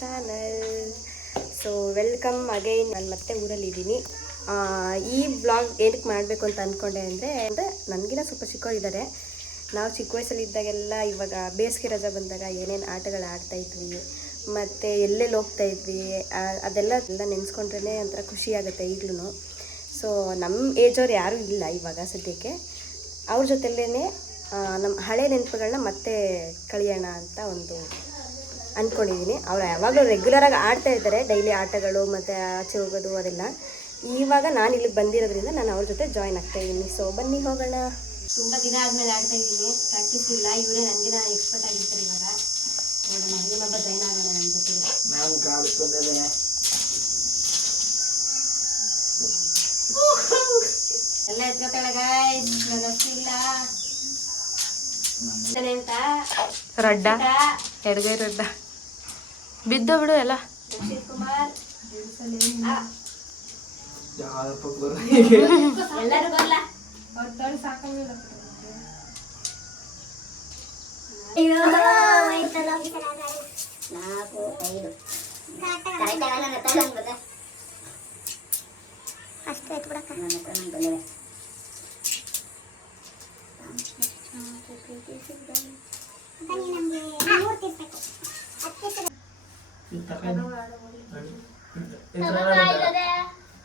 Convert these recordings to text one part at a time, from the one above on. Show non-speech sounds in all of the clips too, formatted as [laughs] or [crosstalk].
Channel so welcome again ನಾನು ಮತ್ತೆ ಊರಲ್ಲಿದ್ದೀನಿ. ಈ ಬ್ಲಾಗ್ ಏನಕ್ಕೆ ಮಾಡಬೇಕು ಅಂತ ಅಂದ್ಕೊಂಡೆ ಅಂದರೆ ಅಂದರೆ ನನಗಿನ್ನ ಸ್ವಲ್ಪ ಚಿಕ್ಕವರಿದ್ದಾರೆ. ನಾವು ಚಿಕ್ಕ ವಯಸ್ಸಲ್ಲಿದ್ದಾಗೆಲ್ಲ ಇವಾಗ ಬೇಸಿಗೆ ರಜೆ ಬಂದಾಗ ಏನೇನು ಆಟಗಳು ಆಡ್ತಾ ಇದ್ವಿ, ಮತ್ತು ಎಲ್ಲೆಲ್ಲಿ ಹೋಗ್ತಾ ಇದ್ವಿ ಅದೆಲ್ಲ ಎಲ್ಲ ನೆನೆಸ್ಕೊಂಡ್ರೇ ಒಂಥರ ಖುಷಿಯಾಗುತ್ತೆ ಈಗಲೂ ಸೊ ನಮ್ಮ ಏಜವ್ರು ಯಾರೂ ಇಲ್ಲ ಇವಾಗ ಸದ್ಯಕ್ಕೆ. ಅವ್ರ ಜೊತೆಲ್ಲೇ ನಮ್ಮ ಹಳೆ ನೆನಪುಗಳನ್ನ ಮತ್ತೆ ಕಳಿಯೋಣ ಅಂತ ಒಂದು ಅಂದ್ಕೊಂಡಿದ್ದೀನಿ ಅವ್ರು ಯಾವಾಗಲೂ ರೆಗ್ಯುಲರಾಗಿ ಆಡ್ತಾ ಇರ್ತಾರೆ. ಡೈಲಿ ಆಟಗಳು ಮತ್ತು ಆಚೆ ಹೋಗೋದು ಅದೆಲ್ಲ. ಇವಾಗ ನಾನು ಇಲ್ಲಿಗೆ ಬಂದಿರೋದ್ರಿಂದ ನಾನು ಅವ್ರ ಜೊತೆ ಜಾಯ್ನ್ ಆಗ್ತಾ ಇದ್ದೀನಿ. ಸೊ ಬನ್ನಿ ಹೋಗೋಣ. ತುಂಬ ದಿನ ಆದಮೇಲೆ ಆಡ್ತಾ ಇದ್ದೀನಿ. ಪ್ರಾಕ್ಟೀಸ್ ಇಲ್ಲ. ಇವರೇ ನನಗಿನ ಎಕ್ಸ್ಪರ್ಟ್ ಆಗಿರ್ತಾರೆ ಇವಾಗ. ನೋಡೋಣ. ಇನ್ನೊಬ್ಬ ಜಾಯ್ನ್ ಆಗೋಣ ನನ್ನ ಜೊತೆ. ನಾನು ಕಾಡ್ಕೊಂಡೆ ಎಲ್ಲ ಎತ್ಕೊತಾಳೆ ಗಾಯ್ಸ್ ನನ್ನ ಇಲ್ಲ ಅಂತ ರಡ್ಡ. ಎಡಗೈ ರಡ್ಡ. ಬಿದ್ದು ಬಿಡು ಎಲ್ಲ. ನನ್ನ ಹತ್ರ ನಂಗೆ ಅಷ್ಟೇ ಹತ್ರ ಮೂರು ತಿರ್ಬೇಕು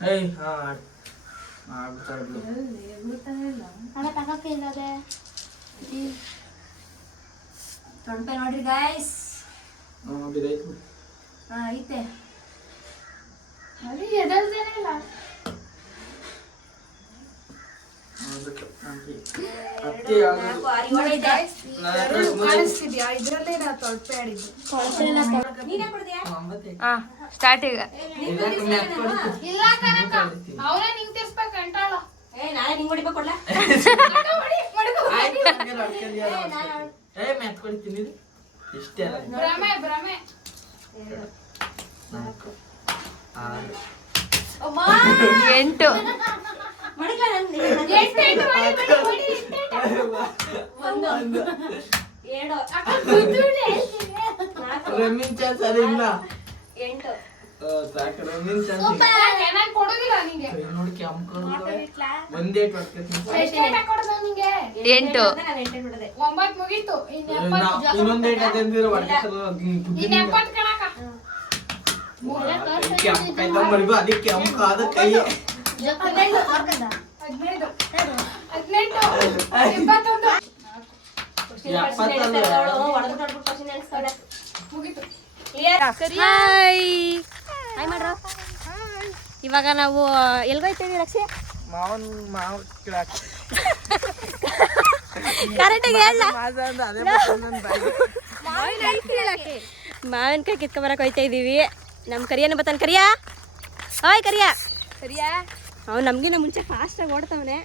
ಏಯ್ ಹಾ ಬಿಡು ಇಲ್ಲದೆ. ತೊಂಡೆ ನೋಡ್ರಿ ಗಾಯ್ಸ್ ಬಿಡು. ಹಾ ಐತೆ. ಆಗ್ಬಿಟ್ಟು, ಹಾಕಿ. ಅಕ್ಕಿ ನೀನೇ ಕೊಡ್ತೀಯಾ? ಒಂಬತ್ತು ಐತೆ. ಹಾ ಸ್ಟಾರ್ಟ್ ಈಗ. ಮ್ಯಾಕ್ ಕೊಡ್ತೀನಿ. ಕೊಡ್ತೀನಿ. ಏ ನಾಳೆ ನಿಂಗೆ ಹೊಡಿಬೇಕು ಕೊಡ್ಲಾ. [laughs] [laughs] ಏ ಕೊಡ್ತೀನಿ. ಇಷ್ಟೇ ಅಲ್ಲ. ನಾಲ್ಕು ಆರು. ಎಂಟು. ರನ್ನಿಂಗ್ ಚಾನ್ಸ್ ಅದೇ ಇಲ್ಲ ಎಂಟು ಆ, ಸಾಕು ರನ್ನಿಂಗ್ ಚಾನ್ಸ್ ನೋಡಿ. ಒಂದೇ. ಎಂಟು. ಮುಗೀತು ಇನ್ನೊಂದ್ ಏಟ್ ಕೆಂಪು ಕೈ ಅದಕ್ಕೆ ಕೆಂಪು ಆದ ಕೈ ಇವಾಗ ನಾವು ಎಲ್ಗೋಯ್ತೀವಿ ರಕ್ಷೆ? ಮಾವನ್ ಮಾವ. ಕರೆಕ್ಟಾಗಿ ಹೇಳ. ಮಾವಿನಕಾಯಿ ಕಿತ್ಕೊಂಬರಕ್ ಹೋಯ್ತಾ ಇದೀವಿ. ನಮ್ಮ ಕರಿಯನ ಬತ್ತಾನ ಕರಿಯಾ. ಹಾಯ್ ಕರಿಯಾ. ಸರಿಯಾ ಅವ್ನು ನಮ್ಗಿನ ಮುಂಚೆ ಫಾಸ್ಟಾಗಿ ಓಡ್ತಾವನೆ.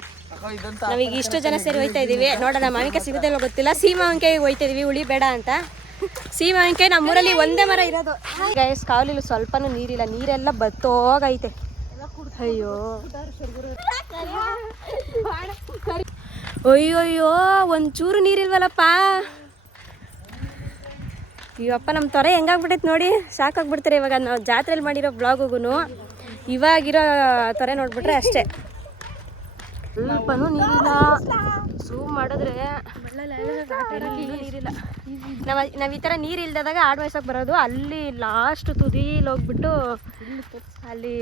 ನಾವೀಗ ಇಷ್ಟು ಜನ ಸೇರಿ ಹೋಯ್ತಾ ಇದೀವಿ. ನೋಡೋಣ ಮಾವಿನಕಾಯಿ ಸಿಗುತ್ತೆ ಗೊತ್ತಿಲ್ಲ. ಸೀಮಾ ಮಾವಿನಕಾಯಿ ಹೋಯ್ತಾ ಇದೀವಿ ಉಳಿ ಬೇಡ ಅಂತ. ಸೀಮಾ ಮಾವಿನಕಾಯಿ ನಮ್ಮೂರಲ್ಲಿ ಒಂದೇ ಮರ ಇರೋದು. ಗೈಸ್ ಕಾವಲಿಲ್ಲ ಸ್ವಲ್ಪನೂ ನೀರಿಲ್ಲ. ನೀರೆಲ್ಲ ಬತ್ತೋಗೈತೆ. ಅಯ್ಯೋ. ಅಯ್ಯೋಯ್ಯೋ ಅಯ್ಯೋ ಒಂಚೂರು ನೀರಿಲ್ವಲ್ಲಪ್ಪ. ಅಯ್ಯಪ್ಪ ನಮ್ಮ ತೊರೆ ಹೆಂಗಾಗ್ಬಿಟ್ಟೈತೆ ನೋಡಿ. ಸಾಕಾಗ್ಬಿಡ್ತಾರೆ ಇವಾಗ. ನಾವು ಜಾತ್ರೆಯಲ್ಲಿ ಮಾಡಿರೋ ಬ್ಲಾಗುಗೂ ಇವಾಗಿರೋ ಥರ ನೋಡ್ಬಿಟ್ರೆ ಅಷ್ಟೇ. ನೀರಿಲ್ಲ. ಝೂಮ್ ಮಾಡಿದ್ರೆ ನೀರಿಲ್ಲ. ನಾವು ಈ ಥರ ನೀರು ಇಲ್ದಾಗ ಆಡು ವಯಸ್ಸಾಗ ಬರೋದು. ಅಲ್ಲಿ ಲಾಸ್ಟ್ ತುದಿಲಿ ಹೋಗ್ಬಿಟ್ಟು ಅಲ್ಲಿ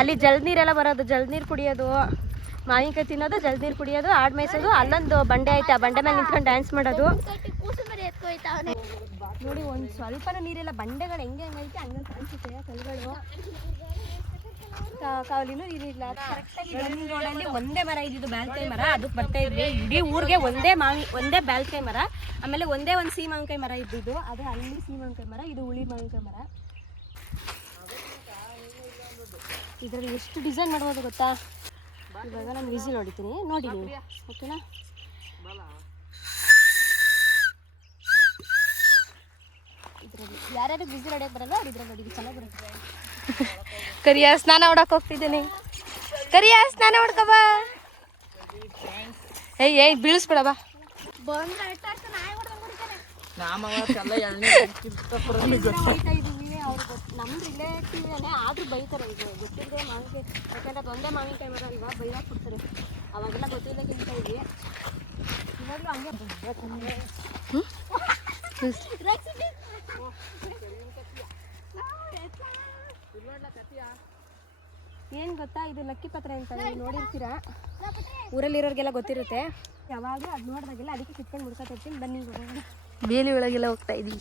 ಅಲ್ಲಿ ಜಲ್ನೀರೆಲ್ಲ ಬರೋದು. ಜಲ್ನೀರು ಕುಡಿಯೋದು. ಮಾವಿನಕಾಯಿ ತಿನ್ನೋದು ಜಲ್ನೀರು ಕುಡಿಯೋದು, ಆಡು ಮೇಯ್ಸೋದು. ಅಲ್ಲೊಂದು ಬಂಡೆ ಐತೆ. ಆ ಬಂಡೆ ಮೇಲೆ ನಿಂತ್ಕೊಂಡು ಡ್ಯಾನ್ಸ್ ಮಾಡೋದು. ನೋಡಿ, ಒಂದು ಸ್ವಲ್ಪನೂ ನೀರೆಲ್ಲ ಬಂಡೆಗಳು ಹೆಂಗೆ ಹೆಂಗೈತೆ ಹಂಗೆ ಕಾಣಿಸುತ್ತೆ ಕಲ್ಗಳು ಕಾವಲಿನೂ ನೀರಿಲ್ಲ ಕರೆಕ್ಟಾಗಿ ಒಂದೇ ಮರ ಇದ್ದಿದ್ದು ಬ್ಯಾಲ್ಕಾಯಿ ಮರ. ಅದಕ್ಕೆ ಬರ್ತಾ ಇದ್ವಿ. ಇಡೀ ಊರಿಗೆ ಒಂದೇ ಮಾವಿ, ಒಂದೇ ಬ್ಯಾಲ್ಕಾಯಿ ಮರ. ಆಮೇಲೆ ಒಂದೇ ಒಂದು ಮಾವಿನಕಾಯಿ ಮರ ಇದ್ದಿದ್ದು. ಅದು ಅಲ್ಲಿ ಮಾವಿನಕಾಯಿ ಮರ, ಇದು ಹುಳಿ ಮಾವಿನಕಾಯಿ ಮರ. ಇದರಲ್ಲಿ ಎಷ್ಟು ಡಿಸೈನ್ ಮಾಡ್ಬೋದು ಗೊತ್ತಾ? ಇವಾಗ ನಾನು ವಿಸಿಲ್ ಹೊಡಿತೀನಿ ನೋಡಿ ಓಕೆನಾ? ಇದರಲ್ಲಿ. ಯಾರ್ಯಾರು ಬಿಸಿ ಹೊಡಿಯೋಕೆ ಬರಲ್ಲ ಅವ್ರು ಇದ್ರಲ್ಲಿ ಚೆನ್ನಾಗಿ ಬರುತ್ತೆ. ಕರಿಯ ಸ್ನಾನ ಹೊಡಕ್ ಹೋಗ್ತಿದ್ದೀನಿ. ಕರಿಯ ಸ್ನಾನ ಹೊಡ್ಕ ಬಾ. ಏಯ್ ಏಯ್ ಬೀಳಿಸ್ಬೇಡ ಬಾ. ನಮ್ಮ ರಿಲೇಟಿವ್ನೇ ಆದರೂ ಬೈತಾರೆ ಇದು ಗೊತ್ತಿಲ್ಲದೆ ಮಾವಿನಕಾಯಿ ಯಾಕಂದ್ರೆ ಅದು ಒಂದೇ ಮಾವಿನಕಾಯಿ ಮರ ಇವಾಗ ಬೈದಾಕ್ ಅವಾಗೆಲ್ಲ ಗೊತ್ತಿಲ್ಲ ಇದ್ವಿ. ಇವಾಗಲೂ ಹಂಗೆ. ಏನು ಗೊತ್ತಾ? ಇದು ಲಕ್ಕಿ ಪತ್ರ ಅಂತ ನೀವು ನೋಡಿರ್ತೀರಾ? ಊರಲ್ಲಿರೋರಿಗೆಲ್ಲ ಗೊತ್ತಿರುತ್ತೆ. ಯಾವಾಗಲೂ ಅದು ನೋಡಿದಾಗೆಲ್ಲ ಅದಕ್ಕೆ ಕಿತ್ಕೊಂಡು ಮುಡ್ಕೊತಿರ್ತೀನಿ ಬನ್ನಿ ಬೇಲಿ ಒಳಗೆಲ್ಲ ಹೋಗ್ತಾ ಇದೀವಿ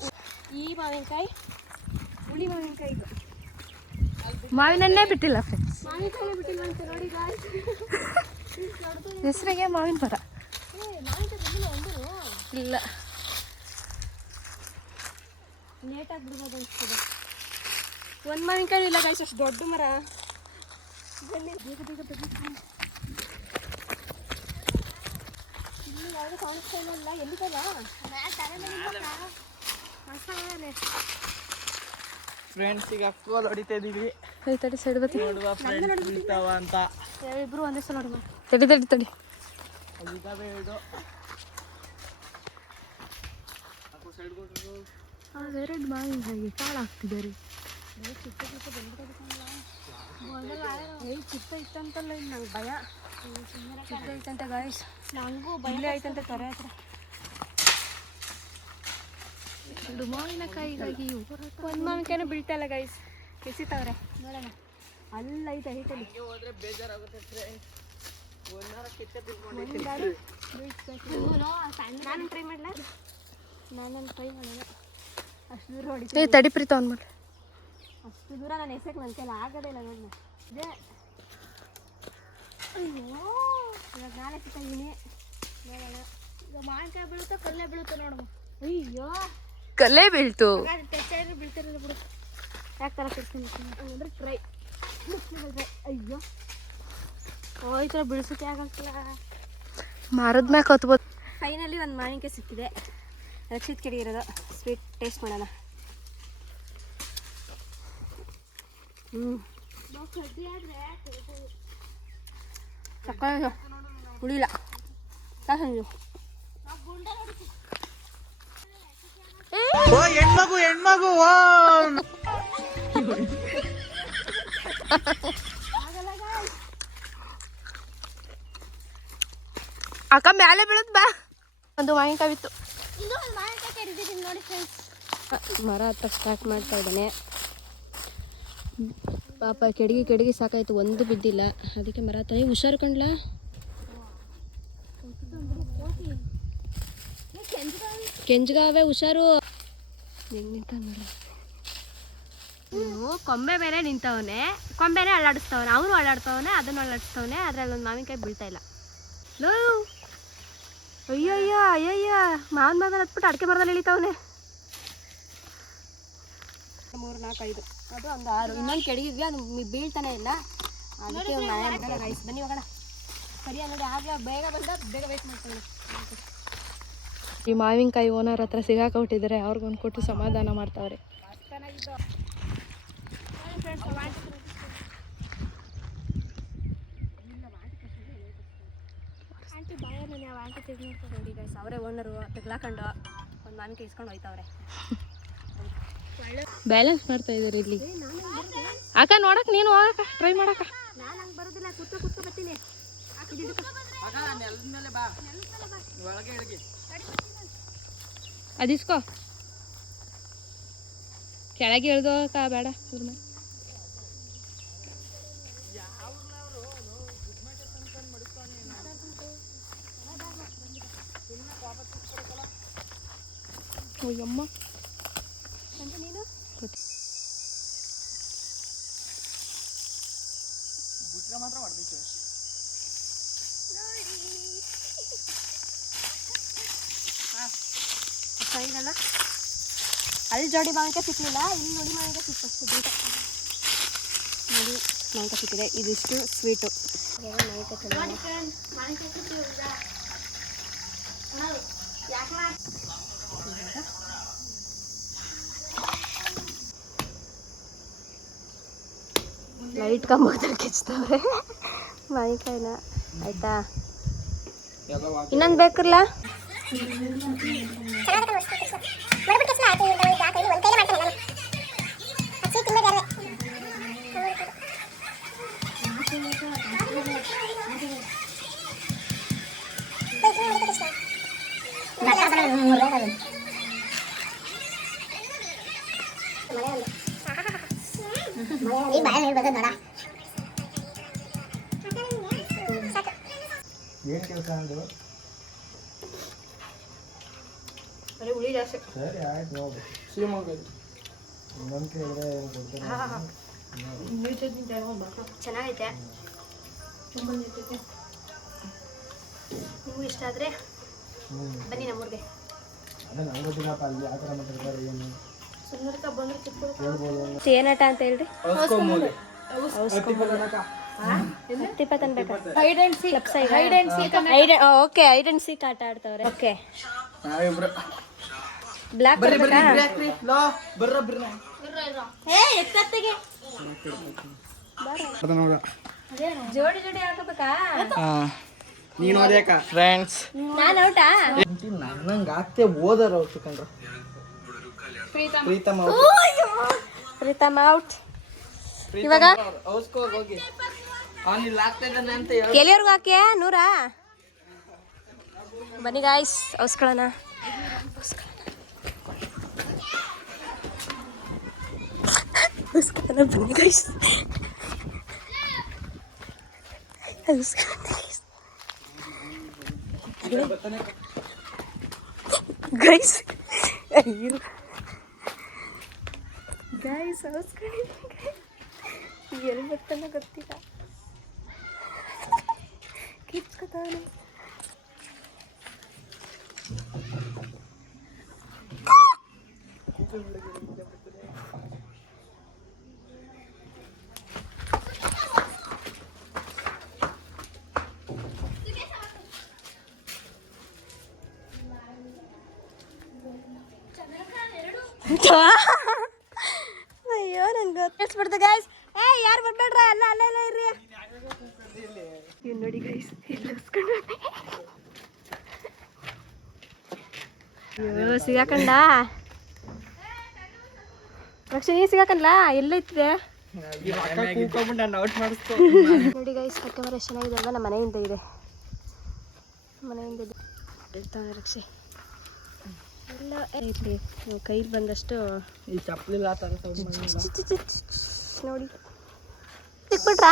ಈ ಮಾವಿನಕಾಯಿ ಹುಳಿ ಮಾವಿನಕಾಯಿ ಇದು. ಮಾವಿನನ್ನೇ ಬಿಟ್ಟಿಲ್ಲ ಫ್ರೆಂಡ್ಸ್ ಮಾವಿನಕಾಯಿ ಬಿಟ್ಟಿಲ್ಲ ಅಂತ ನೋಡಿ. ಹೆಸರಿಗೆ ಮಾವಿನ ಮರ. ಇಲ್ಲ. ಲೇಟಾಗಿ ಬಿಡ್ಬೋದು ಅನಿಸ್ತದೆ. ಒಂದು ಮಾವಿನಕಾಯಿ ಇಲ್ಲ ಗಾಯ್ಸ್ ಅಷ್ಟು ದೊಡ್ಡ ಮರ. ಬನ್ನಿ. ಬೇಗ ಬೇಗ ಬನ್ನಿ ಇಲ್ಲಿ ಯಾವುದು ಕಾಣಿಸ್ತಾ ಇಲ್ಲ ಎಲ್ಲಿದಲ್ಲ ಫ್ರೆಂಡ್ಸ್ ಈಗ ಕೋಲ್ ಹೊಡಿತಾ ಇದೀವಿ. ತಡಿ ತಡಿ ಸೈಡ್ ಬತ್ತಿ ನೋಡುವ ಫ್ರೆಂಡ್ಸ್ ಬೀಳ್ತಾವ ಅಂತ. ಇಬ್ರು ಒಂದೇ ಸಲ ನೋಡುವ. ತಡಿ ತಡಿ ತಡಿ. ಅಲ್ಲಿದ್ದಾವೆ ಇದು. ಹಾಕು ಸೈಡ್ ಕೊಟ್ಟು ಅವೆರಡು ಮಾವಿನಕಾಯಿಗೆ ಕಾಳು ಹಾಕ್ತಿದ್ದಾರೆ ಏಯ್ ಚಿತ್ತ ಇತ್ತಂತಲ್ಲ ಇಲ್ಲಿ ನಂಗೆ ಭಯ ಚಿತ್ತ ಇತ್ತಂತ ಗಾಯಸ್ ನಂಗೂ ಭಯ ಆಯ್ತಂತ ತೊರೆ ಹತ್ರ ಎರಡು ಮಾವಿನಕಾಯಿಗಾಗಿ ಒಂದು ಮಾವಿನಕಾಯಿನೂ ಬೀಳ್ತಾ ಇಲ್ಲ ಗೈಸ್ ಕೆಸಿತವ್ರೆ ನೋಡೋಣ ಅಲ್ಲ ಐತೆ ಐತಲ್ಲಿ ಹೋದ್ರೆ ಬೇಜಾರಾಗುತ್ತೆ ನಾನು ಟ್ರೈ ಮಾಡಲ ನಾನು ಟ್ರೈ ಮಾಡೋಣ ಅಷ್ಟು ದೂರ ಹೊಡಿತೀನಿ ತಡಿ ಪ್ರೀತ ಅಷ್ಟು ದೂರ ನಾನು ಎಸಕ್ಕೆ ನನ್ನ ಕೈಲಿ ಆಗೋದೇ ಇಲ್ಲ ನೋಡಿ ಇದೆ. ಅಯ್ಯೋ ಇವಾಗ ನಾನೇ ಸಿಕ್ಕಿದ್ದೀನಿ ನೋಡೋಣ. ಈಗ ಮಾವಿನಕಾಯಿ ಬೀಳುತ್ತೋ ಕಲ್ಲೇ ಬೀಳುತ್ತೋ ನೋಡಮ್ಮ. ಅಯ್ಯೋ. ಕಲ್ಲೇ ಬೀಳ್ತು. ಟೆಚ್ಚಾದ್ರೆ ಬೀಳ್ತಿರಲಿಲ್ಲ ಬಿಡು. ಯಾಕೆ ಥರ ಕೆಡ್ತೀನಿ ಫ್ರೈ ಟ್ರೈ ಅಯ್ಯೋ. ಓ ಈ ಥರ ಬಿಡಿಸೋಕೆ ಆಗಲ್ಲ ಮರದ ಮ್ಯಾಕೆ ಹತ್ಬೋದು ಫೈನಲಿ ಒಂದು ಮಾವಿನಕಾಯಿ ಸಿಕ್ಕಿದೆ. ರಕ್ಷಿತ್ ಕಡೆ ಇರೋದು. ಸ್ವೀಟ್ ಟೇಸ್ಟ್ ಮಾಡೋಣ. ಹ್ಞೂ ಸಕ್ಕತ್ತಾಗಿದೆ. ಉಳಿಲ್ಲ ಸಂಜು? ಓ ಹೆಣ್ಮಗು ಹೆಣ್ಮಗು ಓ. ಅಕ್ಕ ಮ್ಯಾಲೆ ಬೀಳುತ್ತ ಬಾ. ಒಂದು ಮಾವಿನಕಾಯಿ ಬಿತ್ತು. ಮರ ಹತ್ತ ಸ್ಟಾರ್ಟ್ ಮಾಡ್ತಾ ಇದ್ದಾನೆ. ಪಾಪ ಕೆಡಗಿ ಕೆಡಗಿ ಸಾಕಾಯ್ತು ಒಂದು ಬಿದ್ದಿಲ್ಲ. ಅದಕ್ಕೆ ಮರ ತಾಯಿ ಹುಷಾರು ಕಂಡ್ಲ? ಕೆಂಜ್ಗಾವೆ ಹುಷಾರು. ಹೆಂಗ್ ನಿಂತ ಕೊಂಬೆ ಮೇಲೆ ನಿಂತವನೆ ಕೊಂಬೆನೇ ಅಳ್ಳಾಡಿಸ್ತವನೆ ಅವನು ಅಳ್ಳಾಡ್ತವನೆ ಅದನ್ನು ಅಳ್ಳಾಡಿಸ್ತವನೆ ಅದ್ರಲ್ಲಿ ಒಂದು ಮಾವಿನಕಾಯಿ ಬೀಳ್ತಾ ಇಲ್ಲ. ಲೋ! ಅಯ್ಯಯ್ಯ ಅಯ್ಯಯ್ಯ ಮಾವಿನ ಮರದಲ್ಲಿ ಹತ್ಬಿಟ್ಟು ಅಡಿಕೆ ಮರದಲ್ಲಿ ಇಳಿತಾವನೆ. ಮೂರು ನಾಲ್ಕು ಐದು. ಅದು ಒಂದು ಆರು. ಇನ್ನೊಂದು ಕೆಡಗಿದ್ವಿ ಅದು ಬೀಳ್ತಾನೆ ಇಲ್ಲ. ಅದಕ್ಕೆ ಒಂದು ಮನೆ ರೈಸ್ ಬನ್ನಿ ಹೋಗೋಣ. ಸರಿ ನೋಡಿ ಆಗಲೇ ಬೇಗ ಬಂದ ಬೇಗ ವೇಟ್ ಮಾಡ್ತಾನೆ ಈ ಮಾವಿನಕಾಯಿ ಓನರ್ ಹತ್ರ ಸಿಗಾಕೊಟ್ಟಿದ್ದಾರೆ ಅವ್ರಿಗೊಂದು ಕೊಟ್ಟು ಸಮಾಧಾನ ಮಾಡ್ತಾವ್ರೆ. ನೋಡಿ ಗೈಸ್ ಅವರೇ ಓನರು ತೆಗ್ಲಾಕೊಂಡು ಒಂದು ಮಾವಿನಕಾಯಿ ಇಸ್ಕೊಂಡು ಹೋಯ್ತವ್ರೆ. ಬ್ಯಾಲೆನ್ಸ್ ಮಾಡ್ತಾ ಇದ್ದಾರೆ ಇಲ್ಲಿ. ಅಕ್ಕ ನೋಡಕ್ ನೀನು ಹೋಗಕ್ಕ ಟ್ರೈ ಮಾಡಕ್ಕ. ಅದಿಸ್ಕೋ ಕೆಳಗೆ ಬರೋದಿಲ್ಲ ಬೇಡ ಬರ್ತೀನಿ ನೆಲದ ಮೇಲೆ ಬಾ ಒಳಗೆ ಇಳಗಿ ಅದಿಸ್ಕೋ ಕೆಳಗೆ ಇಳ್ದೋಕ ಬೇಡ ಇದ್ರ ಮೇಲೆ ಅಯ್ಯಮ್ಮ ಬಿಟ್ರೆ ಮಾತ್ರ ಹೊಡೆದೈತೆ ಸೈನಲ್ಲ ಅಲ್ಲಿ ಜೋಡಿ ಮಾವಿನಕಾಯಿ ಸಿಕ್ಕಲಿಲ್ಲ ಇಲ್ಲಿ ನೋಡಿ ಮಾವಿನಕಾಯಿ ಸಿಕ್ಕಷ್ಟು ಬೀಟ ನೋಡಿ ಮಾವಿನ ಸಿಕ್ಕಿದೆ. ಇದಿಷ್ಟು ಸ್ವೀಟು ಮಾವಿನಕಾಯಿ ತಿನ್ನೋಣ. ಲೈಟ್ ಕಂಬದಲ್ಲಿ ಕಿಚ್ತವ್ರೆ ಮಾವಿನಕಾಯಿನ ಆಯ್ತಾ? ಇನ್ನೊಂದು ಬೇಕಲ್ಲ ಅರೆ ಹುಳಿ ಜಾಸ್ತಿ. ನೋಡಿ ಚೆನ್ನಾಗೈತೆ. ತುಂಬ ಇರ್ತೈತೆ ಇಷ್ಟ ಆದ್ರೆ ಬನ್ನಿ ನಮ್ಮೂರಿಗೆ. ಅದೇ ನಂಗೆ ಗೊತ್ತಿಲ್ಲಪ್ಪ ಅಲ್ಲಿ ಯಾವ ಥರ ಮಾತಾಡ್ತಾರೆ ಏನು? ಏನಾಟ ಅಂತ ಹೇಳ್ರಿ? ಅನ್ಬೇಕಾ ಹೈಡ್ ಅಂಡ್ ಸೀಕ್ ಓಕೆ ಆಟ ಆಡ್ತಾವ್ರೆ. ಓಕೆ. ಬ್ಲಾಕ್ ಜೋಡಿ ಜೋಡಿ ಹಾಕಬೇಕಾ? ನೀನು ಫ್ರೆಂಡ್ಸ್ ನಾನು ಔಟಾ? ನನ್ನಂಗೆ ಆಗ್ತೇ ಓದಾರ ಅವ್ರು ಚಿಕನ್ರ ಪ್ರೀತಮ್ ಅವ್ರು ಪ್ರೀತಮ್ ಔಟ್ ಇವಾಗ ಔಸ್ಕೋ ಹೋಗಿ. ಅವ್ನು ಇಲ್ಲಿ ಆಗ್ತಾ ಇದ್ದಾನೆ ಅಂತ ಹೇಳಿ. ಎಲ್ಲಿವರೆಗೂ ಹಾಕ್ಯಾ? ನೂರಾ? ಬನ್ನಿ ಗಾಯ್ಸ್ ಔಸ್ಕೊಳ್ಳೋಣ ಔಸ್ಕೊಳ್ಳೋಣ ಬನ್ನಿ ಗಾಯ್ಸ್ ಗೈಸ್ ಅಯ್ಯೋ. ಗೈಸ್ ಔಸ್ಕೊಳ್ಳಿ ಎಲ್ಲಿ ಬರ್ತಾನೆ ಗೊತ್ತಿಲ್ಲ ಕಿಚ್ಕೊತಾನೆ ಅಯ್ಯೋ ನಂಗೆ ಗೊತ್ತಿಸ್ಬಿಡ್ತು ಗೈಸ್ ಏ ಯಾರು ಬರ್ಬೇಡ್ರ ಅಲ್ಲ ಅಲ್ಲ ಅಲ್ಲ ಇರ್ರಿ. ಇವ್ ನೋಡಿ ಗೈಸ್ ಅಯ್ಯೋ ಸಿಗಾಕಂಡ. ರಕ್ಷಣಿ ಸಿಗಾಕಂಡ್ಲ? ಎಲ್ಲೈತಿದೆ ನೋಡಿ ಗೈಸ್ ಕ್ಯಾಮರಾ ಎಷ್ಟು ಚೆನ್ನಾಗಿದೆ ಅಲ್ವಾ? ನಮ್ಮ ಮನೆಯಿಂದ ಇದೆ. ಮನೆಯಿಂದ ಇದೆ. ರಕ್ಷೆ. ಎಲ್ಲ ಐತಿ ಕೈಲಿ ಬಂದಷ್ಟು ಈ ಮಾಡಿಲ್ಲ. ನೋಡಿ. ಸಿಕ್ಬಿಟ್ರಾ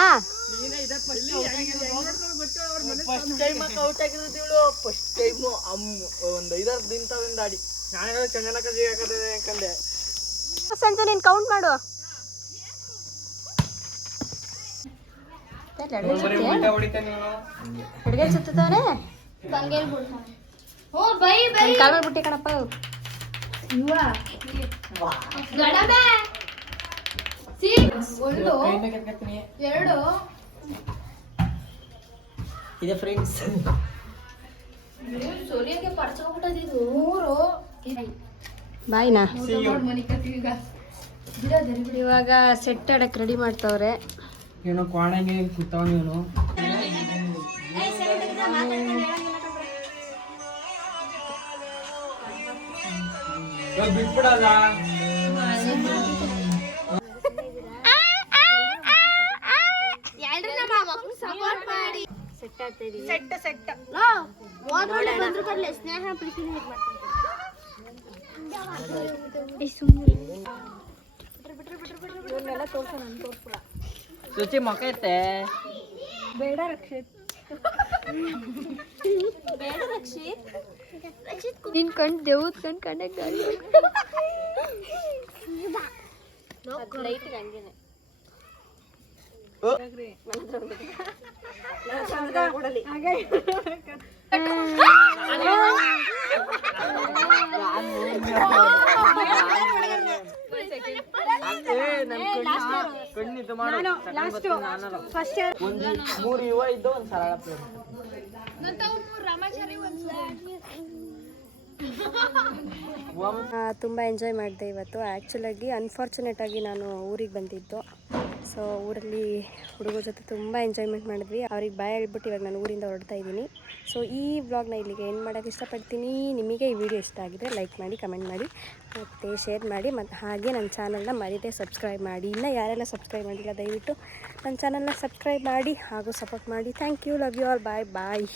ಫಸ್ಟ್ ಟೈಮ್ ಔಟ್ ಆಗಿರೋದು ಇವಳು. ಫಸ್ಟ್ ಟೈಮು ಅಮ್ಮ ಒಂದು ಐದಾರು ದಿನದಿಂದ ಆಡಿ. ನಾನು ಚಂದನಕ ಯಾಕಂದೆ ಸಂಜೆ ನೀನು ಕೌಂಟ್ ಮಾಡು. ಅಡುಗೆ ಸುತ್ತದವನೇ ಓ ಬೈ ಬೈ. ಕಾಲ್ ಬಿಟ್ಟಿ ಕಣಪ್ಪ. ಗಡಬೆ ಸಿ ಒಂದು ಎರಡು. ಇದೆ ಫ್ರೆಂಡ್ಸ್ ಮೂರು. ಬಾಯ್ನಾ ಇವಾಗ ಸೆಟ್ ಆಡಕ್ಕೆ ರೆಡಿ ಮಾಡ್ತಾವ್ರೆ. ಏನೋ ಕ್ವಾಣಗೆ ಕೂತಾವ ನೀನು ಬಿಟ್ಬಿಡಲ್ಲ. ಸಪೋರ್ಟ್ ಮಾಡಿ ಸೆಟ್ ಆಗ್ತಾ ಇದೀವಿ ಸೆಟ್ ಸೆಟ್. ಓದ್ರೊಳ್ಳೆ ಬಂದ್ರು ಕಡ್ಲೆ ಸ್ನೇಹ ಪ್ರೀತಿ ಇದು ಶುಚಿ ಮೊಕೈತೆ ಐತೆ. ಬೇಡ ರಕ್ಷಿತ್. ಬೇಡ ರಕ್ಷಿತ್. ನಿನ್ ಕಣ್ ದೇವ್ದ ಕಣ್ ಕಣ್ಣೆ ಗಾಳಿ ಲೈಟ್ ಹಂಗೇನೆ. ಕಣ್ಣಿದ್ದು ಮಾಡು. ಒಂದು ಮೂರು ಯುವ ಇದ್ದು ಒಂದು ಸರಳ ಪ್ಲೇಟ್ ತುಂಬ ಎಂಜಾಯ್ ಮಾಡಿದೆ ಇವತ್ತು. ಆ್ಯಕ್ಚುಲಾಗಿ ಅನ್ಫಾರ್ಚುನೇಟಾಗಿ ನಾನು ಊರಿಗೆ ಬಂದಿದ್ದು. ಸೊ ಊರಲ್ಲಿ ಹುಡುಗರ ಜೊತೆ ತುಂಬ ಎಂಜಾಯ್ಮೆಂಟ್ ಮಾಡಿದ್ವಿ. ಅವ್ರಿಗೆ ಬಾಯ್ ಹೇಳ್ಬಿಟ್ಟು ಇವಾಗ ನಾನು ಊರಿಂದ ಹೊರಡ್ತಾ ಇದ್ದೀನಿ. ಸೊ ಈ ವ್ಲಾಗ್ನ ಇಲ್ಲಿಗೆ ಏನು ಮಾಡೋಕ್ಕೆ ಇಷ್ಟಪಡ್ತೀನಿ. ನಿಮಗೆ ಈ ವಿಡಿಯೋ ಇಷ್ಟ ಆಗಿದೆ ಲೈಕ್ ಮಾಡಿ ಕಮೆಂಟ್ ಮಾಡಿ, ಮತ್ತು ಶೇರ್ ಮಾಡಿ, ಮತ್ತು ಹಾಗೆ ನನ್ನ ಚಾನಲ್ನ ಮರೀದೆ ಸಬ್ಸ್ಕ್ರೈಬ್ ಮಾಡಿ. ಇನ್ನು ಯಾರೆಲ್ಲ ಸಬ್ಸ್ಕ್ರೈಬ್ ಮಾಡಿಲ್ಲ ದಯವಿಟ್ಟು ನನ್ನ ಚಾನಲ್ನ ಸಬ್ಸ್ಕ್ರೈಬ್ ಮಾಡಿ ಹಾಗೂ ಸಪೋರ್ಟ್ ಮಾಡಿ. Thank you love you all bye bye